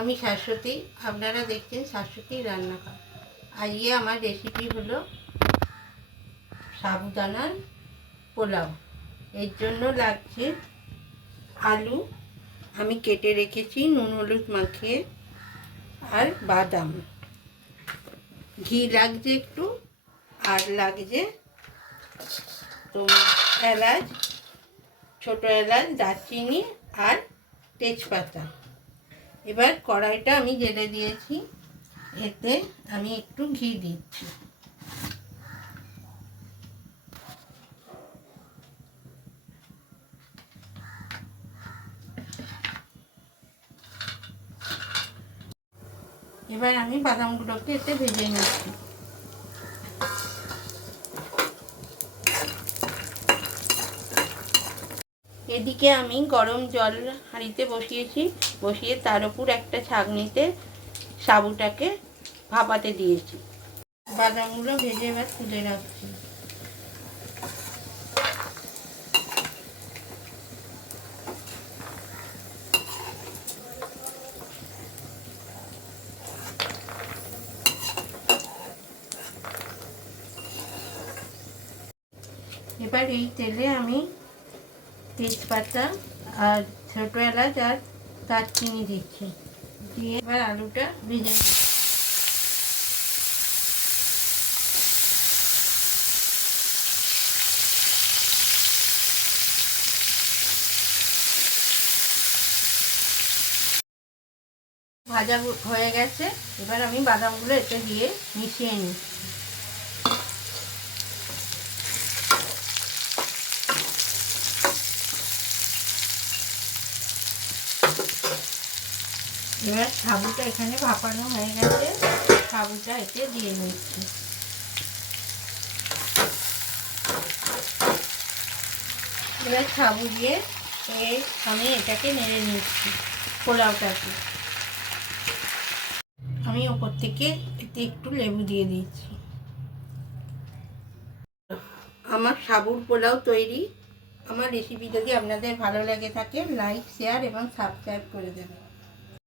আমি শাশ্বতী, আপনারা দেখছেন শাশ্বতী রান্নাঘর। আজকে আমার রেসিপি হলো সাবুদানার পোলাও। এর জন্য লাগছে আলু আমি কেটে রেখেছি নুন হলুদ মাখিয়ে, আর বাদাম, ঘি লাগছে একটু, আর লাগছে এলাচ, ছোটো এলাচ, দারচিনি আর তেজপাতা। এবার কড়াইটা আমি জেলে দিয়েছি, এতে আমি একটু ঘি দিচ্ছি। এবার আমি বাদামগুলোকে এতে ভেজে নিচ্ছি। এদিকে আমি গরম জল হাঁড়িতে বসিয়ে তার উপর একটা ছাঁকনিতে সাবুটাকে ভাপাতে দিয়েছি। বাদামগুলো ভেজে এবার তুলে রাখছি। এবার এই তেলে আমি তেজপাতা আর ছোটো এলাচ আর দারচিনি দিচ্ছি, দিয়ে এবার আলুটা ভেজে নিচ্ছি। ভাজা হয়ে গেছে, এবার আমি বাদামগুলো এতে দিয়ে মিশিয়ে নিচ্ছি। এবার সাবুটা এখানে ভাপানো হয়ে গেছে, সাবুটা এতে দিয়ে নিচ্ছি। এবার সাবু দিয়ে আমি এটাকে নেড়ে নিচ্ছি পোলাওটাকে। আমি ওপর থেকে এতে একটু লেবু দিয়ে দিচ্ছি। আমার সাবুর পোলাও তৈরি। আমার রেসিপি যদি আপনাদের ভালো লেগে থাকে, লাইক, শেয়ার এবং সাবস্ক্রাইব করে দেবেন।